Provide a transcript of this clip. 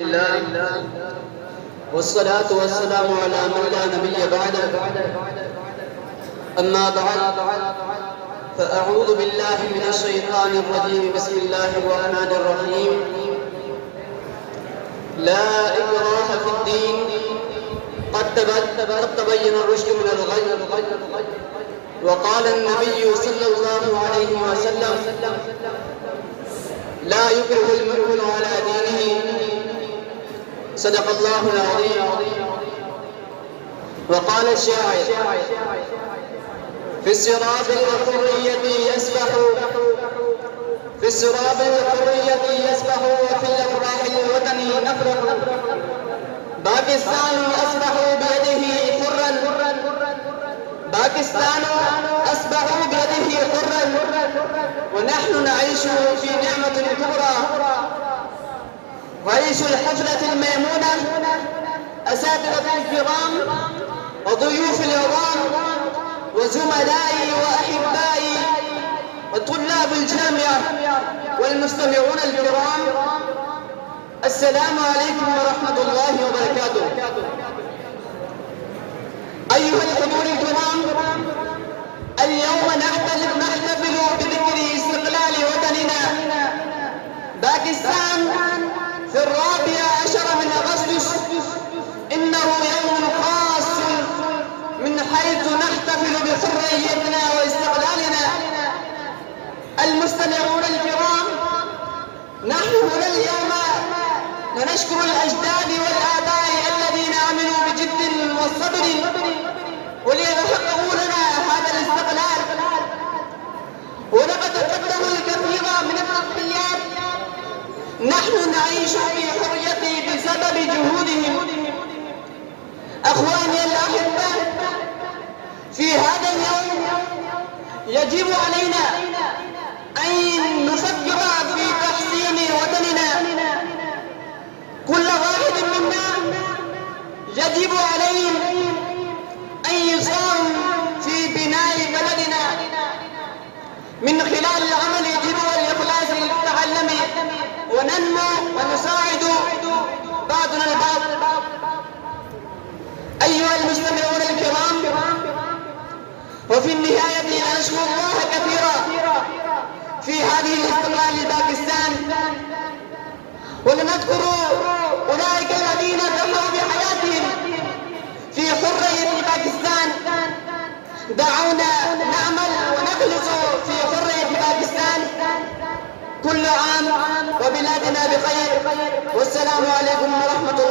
الله والصلاة والسلام على من لا نبي بعده. أما بعد، فأعوذ بالله من الشيطان الرجيم. بسم الله الرحمن الرحيم. لا إكراه في الدين، قد تبين الرشد من الغي. وقال النبي صلى الله عليه وسلم: لا يكره المؤمن على دينه. صدق الله العظيم. وقال الشاعر: في السراب الحرية يسبح، في السراب الحرية يسبح، وفي الأفراح الوطني نفرح. باكستان أصبحوا بيده حرا، باكستان أصبحوا بيده حرا، ونحن نعيش في نعمة كبرى. رئيس الحفلة الميمونة، أساتذة الكرام وضيوف العظام وزملائي وأحبائي وطلاب الجامعة والمستمعون الكرام، السلام عليكم ورحمة الله وبركاته. أيها الحضور الكرام، اليوم نحتفل بذكر استقلال وطننا باكستان في 14 من أغسطس. إنه يوم خاص من حيث نحتفل بحريتنا واستقلالنا. المستمعون الكرام، نحن هنا اليوم نشكر الأجداد والآباء الذين عملوا بجد والصبر وليحققوا لنا هذا الاستقلال، ولقد قدموا الكثير من التضحيات. نحن نعيش في حرية بسبب جهودهم. أخواني الأحبة، في هذا اليوم يجب علينا أن نفكر في تحسين وطننا. كل واحد منا يجب عليه أن يساهم في بناء بلدنا من خلال العمل الجد والإخلاص للتعلم وننمو ونساعد بعضنا البعض. أيها المستمعون الكرام، وفي النهاية نشكر الله كثيرا في هذه الاستقلال لباكستان، ولنذكر أولئك الذين ضحوا بحياتهم في حرية باكستان. دعونا نعمل ونخلص في حرية باكستان. كل عام وبلادنا بخير، والسلام عليكم ورحمة الله.